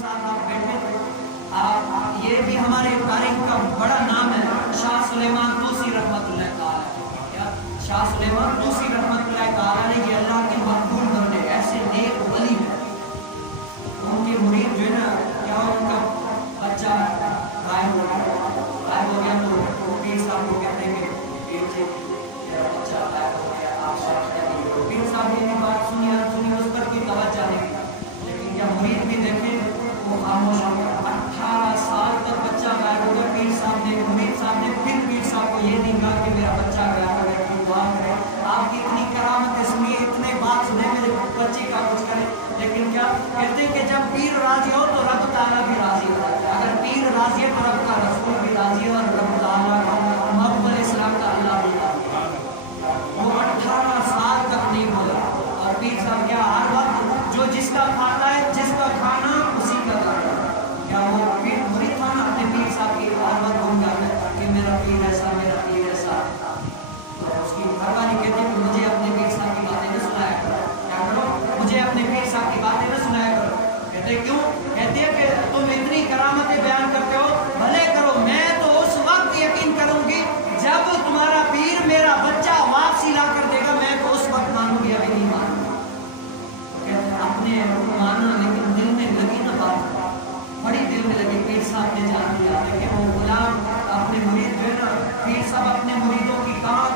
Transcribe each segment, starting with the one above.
साथ आप बैठे थे। ये भी हमारे तारीख का बड़ा नाम है, शाह सुलेमान तूसी रहमतुल्लाह तआला। शाह सुलेमान तूसी रहमतुल्लाह तआला ने ये अल्लाह के मकबूल बंदे, ऐसे नेक वली हैं। उनके मुरीद जो है ना, क्या उनका बच्चा गायब हो गया तो पीर साहब को कहते हैं कि पीर जी मेरा बच्चा गायब हो गया, आप पीर साहब ने भी बात सुनी उस पर कोई तवज्जो नहीं दी। लेकिन क्या मुरीद भी देखे वो खामोश हो गया। 18 साल तक बच्चा गायब हो गया। पीर साहब ने मुरीद साहब ने फिर पीर साहब को ये नहीं कहा कि मेरा बच्चा गायब हो गया, दुआ करें, आपकी इतनी करामतें सुनिए, इतने बात सुने, मेरे बच्चे का कुछ करें। लेकिन क्या कहते हैं कि जब पीर राजी हो तो रब ताला भी राजी हो जाता है। अगर पीर राजी है तो रब का रसूल भी राजी है और रब ताला का मकबूल इस्लाम का अल्लाह भी राजी है। वो 18 साल तक नहीं बोला। और पीर साहब क्या हर वक्त जो जिसका खाता है, जिसका खाना उसी का खाता है। क्या वो पीर मुरीद था ना, अपने पीर साहब की हर वक्त घूम जाता है कि मेरा पीर ऐसा, मेरा पीर ऐसा। तो उसकी घरवाली कहती है कि मुझे अपने पीर साहब की बातें न सुनाया करो। क्या करो, मुझे अपने पीर साहब की बातें न सुनाया करो। कहते क्यों? कहते हैं कि तुम इतनी करामतें बयान करते हो, भले करो, मैं तो उस वक्त यकीन करूंगी जब तुम्हारा पीर मेरा बच्चा वापसी ला कर देगा, मैं तो उस वक्त मानूंगी, अभी नहीं मानूंगी। अपने माना, लेकिन दिल में लगी ना बात, बड़ी दिल में लगी। पीर साहब ने जान लिया कि वो गुलाम अपने मुरीद जो है ना, पीर साहब अपने मुरीदों की काम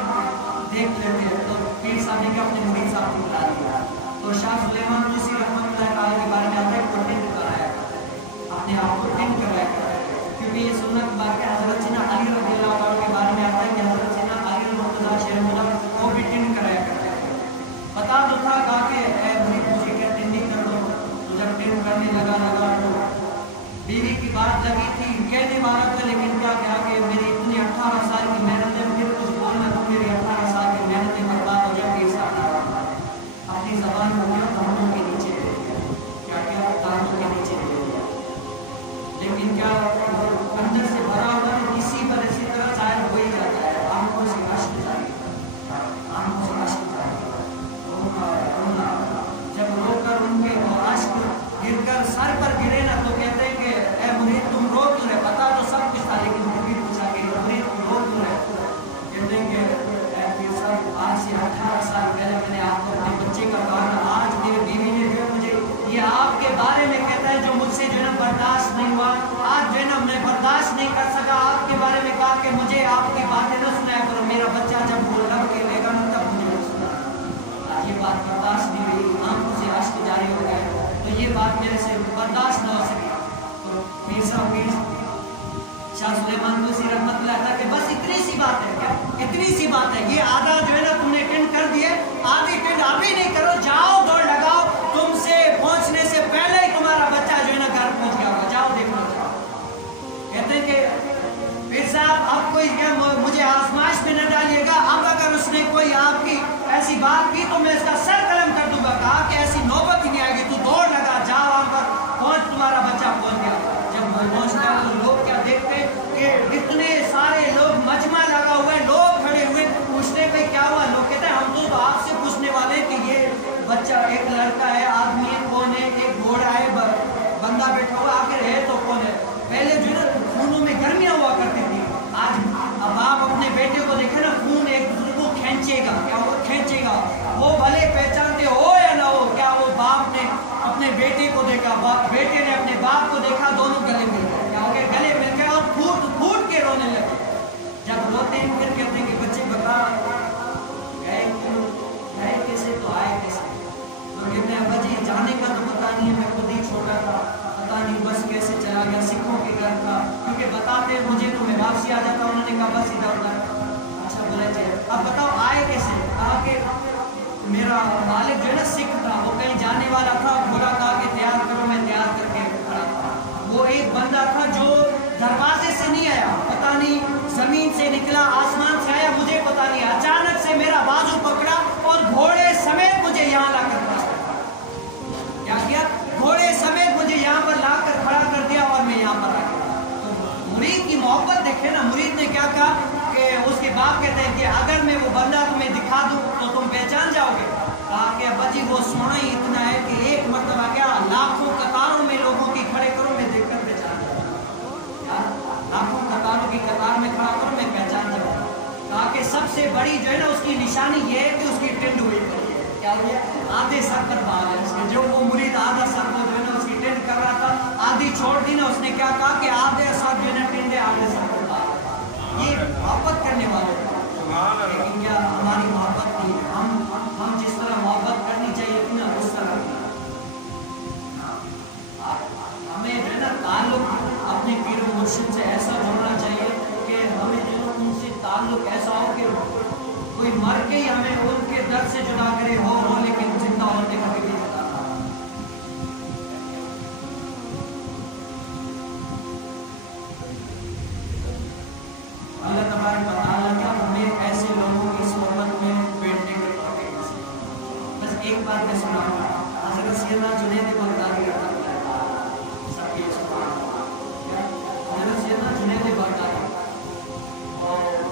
देख लेते हैं। तो पीर साहब ने क्या अपने मुरीद साहब को बुला लिया। तो शाह सुलेमान तूसी रहमतुल्लाह तआला के बारे में आता है कि टिंड कराया, अपने आप को टिंड कराया, क्योंकि ये सुन्नत बात है। हजरत सीना अली रज़ियल्लाहु अन्हु के बारे में आता है कि हजरत सीना अली मुर्तज़ा शेर मुल्ला वो भी टिंड कराया करते थे। बता दो था कहा कि ए मुरीद मुझे क्या टिंडिंग कर दो। तो जब टिंड करने लगा तो बीवी की बात लगी थी, कहने वाला था, लेकिन क्या कहा कि मेरी इतनी 18 साल की मेहनत है, मुझे कुछ बोलना तो मेरी 18 साल की मेहनतें बर्बाद हो जाए। पीर साहब अपनी जबान को क्या दानों के नीचे दे दिया, क्या दानों के नीचे दे दिया। लेकिन क्या अंदर से भरा हुआ है, किसी पर इसी तरह शायद हो ही जाता है। आंखों से अश्क जाएगी, आंखों से अश्क जाएगी, रोना। जब रोकर उनके अश्क गिरकर सर पर गिरे ना, तो कहते हैं कि ए मुरीद तुम रो क्यों रहे? पता तो सब कुछ था, लेकिन फिर भी पूछा कि मुरीद तुम रो क्यों रहे? कहते हैं कि पीर साहब आज से 18 साल पहले मैंने आपको अपने बच्चे का कहा था, आज मेरी बीवी ने जो है मुझे ये आपके बारे में कहता है जो मुझसे जो है ना बर्दाश्त नहीं हुआ। आज जो है ना मैं बर्दाश्त नहीं कर सका, आपके बारे में कहा कि मुझे आपकी बातें न सुनाया करो, मेरा बच्चा जब वो लग के लेगा ना तब मुझे सुना। आज ये बात बर्दाश्त नहीं हुई, आंखों से अश्क जारी हो गए, तो ये बात मेरे से बर्दाश्त न हो सकी। तो पीर साहब शाह सुलेमान तूसी रहमतुल्लाह तआला के बस इतनी सी बात है, क्या इतनी सी बात है, ये आधा जो है ना तुमने टिंड कर दिए, आधी टिंड अभी नहीं करो, जाओ दौड़ लगाओ, तुमसे पहुंचने से पहले ही तुम्हारा बच्चा जो है ना घर पहुंच गया होगा, जाओ देख लो। कहते हैं कि पीर साहब अब कोई मुझे आजमाइश में न डालिएगा, अब अगर उसने कोई आपकी ऐसी बात की तो मैं इसका सर कलम कर दूंगा। कहा कि ऐसी नौबत ही नहीं आएगी, तू दौड़ लगा, जा वहां पर पहुंच, तुम्हारा बच्चा पहुंच गया। जब वो पहुंच गया तो लोग क्या देखते कि इतने सारे लोग, मजमा लगा हुआ है, लोग खड़े हुए, पूछते कि क्या हुआ? लोग कहते हैं हम तो आपसे पूछने वाले कि ये बच्चा एक लड़का है, आदमी है, कौन है? एक घोड़ा है, बंदा बैठा हुआ, आखिर है तो कौन है? पहले जो है खूनों में गर्मियां हुआ करती थी, आज अब आप अपने बेटे को देखे ना, खून एक दूसरे को खींचेगा, क्या वो खींचेगा, वो भले पहचानते हो या ना हो। क्या वो बाप ने अपने बेटे को देखा, बेटे ने अपने बाप को देखा, दोनों गले मिल गए, क्या हो गया? गले मिल गए और फूट फूट के रोने लगे। जब रोते हैं फिर कहते हैं कि बच्चे बता गए क्यों, गए कैसे, तो आए कैसे? तो कहते हैं अब्बा जी जाने का तो पता नहीं है, मैं खुद ही छोटा था, पता नहीं बस कैसे चला गया, सिखों के घर था, क्योंकि बताते मुझे तो मैं वापसी आ जाता। उन्होंने कहा बस इधर उधर। अच्छा बोले जी अब बताओ आए कैसे? कहा कि मेरा मालिक जो है ना सिख था, वो कहीं जाने वाला था, घोड़ा कहा कि तैयार करो, मैं तैयार करके खड़ा था। वो एक बंदा था जो दरवाजे से नहीं आया, पता नहीं जमीन से निकला, आसमान से आया, मुझे पता नहीं, अचानक से मेरा बाजू पकड़ा और घोड़े समेत मुझे यहाँ लाकर खड़ा कर दिया। क्या किया? घोड़े समेत मुझे यहाँ पर लाकर खड़ा कर दिया और मैं यहाँ पर आ गया। तो मुरीद की मोहब्बत देखे ना, मुरीद ने क्या कहा कि उसके बाप कहते हैं कि अगर मैं वो बंदा तुम्हें दिखा दूं तो तुम पहचान जाओगे। कहा कि अब्बा जी वो सोना ही इतना है कि एक मरतबा क्या लाखों कतारों में लोगों की खड़े مرشد سے ایسا جڑنا چاہیے کہ ہمیں جو ان سے تعلق ایسا ہو کہ کوئی مر کے ہی ہمیں ان کے در سے جدا کرے ہو لیکن زندہ ہوتے کبھی بھی جدا نہ ہو۔ اللہ تبارک و تعالیٰ کیا ہمیں ایسے لوگوں کی صحبت میں بیٹھنے کے توفیق نصیب۔ بس ایک بات میں سناؤں گا، حضرت سیدنا جنید بغدادی رحمۃ اللہ تعالیٰ سب کے سبحان اللہ، حضرت سیدنا جنید بغدادی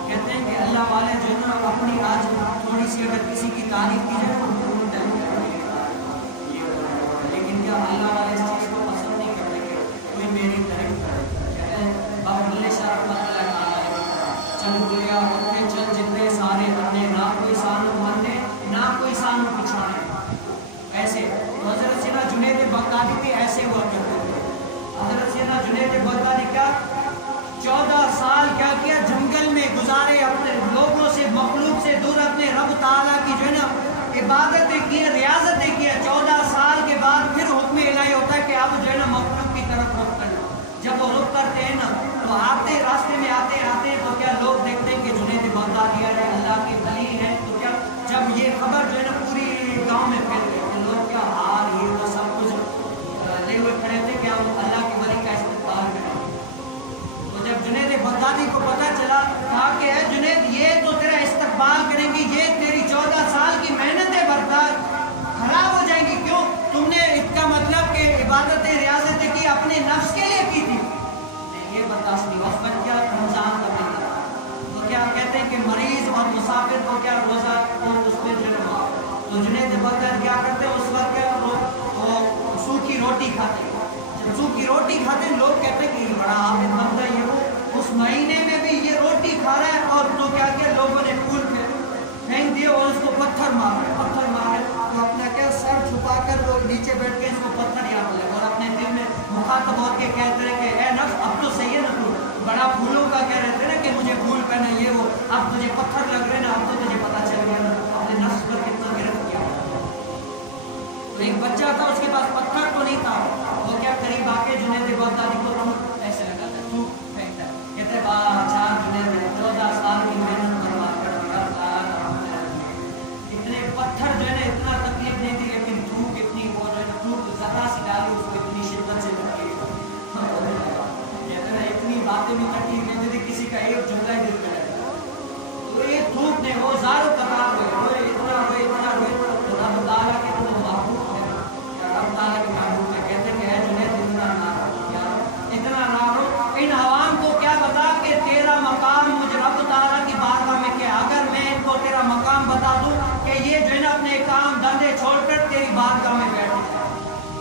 کہتے ہیں کہ اللہ والے جو ہے نا اپنی آج تھوڑی سی اگر کسی کی تعریف کی جائے تو لیکن کیا اللہ والے اس چیز کو پسند نہیں کرتے کہ کوئی میری تعریف کرے؟ کہتے ہیں بابا شاہ رحمۃ اللہ تعالیٰ چل گیا ہوتے چل جتنے سارے اپنے نہ کوئی سانو ماننے نہ کوئی سانو پچھانے، ایسے حضرت سیدنا جنید بغدادی بھی ایسے ہوا کرتے تھے۔ حضرت سیدنا جنید بغدادی کیا 14 سال کیا کیا جنگل میں گزارے، اپنے لوگوں سے مخلوق سے دور اپنے رب تعالیٰ کی جو ہے نا عبادتیں کی، ریاضتیں کی۔ 14 سال کے بعد پھر حکم الہی ہوتا ہے کہ اب جو ہے نا مخلوق کی طرف رخ کر لو۔ جب وہ رخ کرتے ہیں نا تو آتے راستے میں آتے تو کیا لوگ دیکھتے ہیں کہ جنید بغدادی ہے اللہ کی ولی ہے، تو کیا جب یہ خبر جو ہے نا پوری گاؤں میں پھیل گئی کہ لوگ کیا حال یہ وہ سب کچھ لے ہوئے کھڑے تھے کہ ہم اللہ کی ولی کا استقبال کریں۔ تو جب جنید بغدادی کو پتہ چلا، کہا کہ اے جنید یہ تو تیرا استقبال کریں گی، یہ تیری 14 سال کی محنتیں برداشت خراب ہو جائیں گی، کیوں؟ تم نے اس کا مطلب کہ عبادتیں ریاضتیں کی اپنے نفس کے لیے کی تھی، یہ برداشت نہیں۔ اس پر کیا رمضان کا مہینہ، تو کیا کہتے ہیں کہ مریض اور مسافر کو کیا روزہ کو اس میں جنم، تو جنید بغدادی کیا کرتے ہیں اس وقت کیا وہ سوکھی روٹی کھاتے ہیں۔ جب سوکھی روٹی کھاتے ہیں لوگ کہتے ہیں کہ یہ بڑا عابد بندہ ہے، یہ وہ اس مہینے میں بھی یہ روٹی کھا رہا ہے، اور تو کیا کیا لوگوں نے پھول پھینک دیے اور اس کو پتھر مارے تو اپنا کیا سر چھپا کر لوگ نیچے بیٹھ کے اس کو پتھر یاد لے اور اپنے دل میں مخاطب ہو کے کہتے رہے کہ اے نفس اب تو صحیح ہے نا، تو بڑا پھولوں کا کہہ رہتے نا کہ مجھے پھول پہنا یہ وہ، اب تجھے پتھر لگ رہے نا، اب تو تجھے پتا چل گیا نا اپنے نفس پر کتنا گرفت کیا۔ تو ایک بچہ تھا، اس کے پاس پتھر تو نہیں تھا، وہ کیا قریب آ کے جنید بغدادی کو ایسے لگاتا ہے، تو پھینکتا ہے، کہتے ہیں اچھا جنید 14 سال کی محنت برباد کر دیا، اتنے پتھر جو ہے نا اتنا تکلیف نہیں دی، لیکن دھوپ اتنی وہ جو ہے نا دھوپ ذرا سی ڈالی اس کو اتنی شدت سے تکلیف، کہتے ہیں اتنی باتیں بھی تکلیف نہیں دیتی، کسی کا ایک جملہ ہی دل پہ رہتا، تو یہ دھوپ نے وہ زاروں قطار ہوئے اتنا ہوئے تو رب تعالیٰ کے تو محبوب ہے، رب تعالیٰ کے محبوب ہے، کہتے ہیں کہ اے جنید اتنا نہ رو، ان عوام کو کیا بتا کہ تیرا مقام مجھ رب تعالیٰ کی بارگاہ میں کیا، اگر میں ان کو تیرا مقام بتا دوں کہ یہ جو ہے نا اپنے کام دھندے چھوڑ کر تیری بارگاہ میں بیٹھ جائے،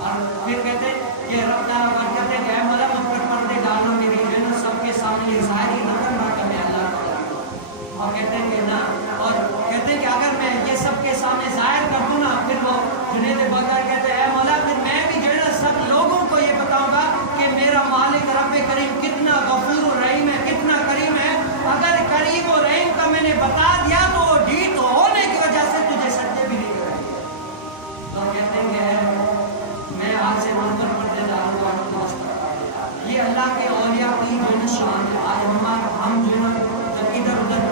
اور پھر کہتے ہیں کہ رب تعالیٰ پر کہتے ہیں کہ اے مولا مجھ پر پردے ڈالو، میری جو ہے نا سب کے سامنے ظاہری نہ کرنا کہ میں اللہ کا ولی ہوں، اور کہتے ہیں کہ نہ، اور کہتے ہیں کہ اگر میں یہ سب کے سامنے ظاہر کر دوں نا، پھر وہ جنید بغدادی کہتے ہیں اے مولا پھر میں بھی جو ہے نا سب لوگوں کو یہ بتاؤں گا کہ میرا مالک رب کریم کتنا غفور و رحیم ہے، کتنا کریم ہے، اگر کریم و رحیم کا میں نے بتا دیا تو وہ ڈھیٹ ہونے کی وجہ سے تجھے سجدے بھی نہیں کریں گے۔ تو کہتے ہیں کہ میں آج سے منظر پڑھتے جا رہا ہوں دوست، یہ اللہ کے اولیاء کی جو ہے نا شان ہے۔ آج ہم جو ہے نا جب ادھر ادھر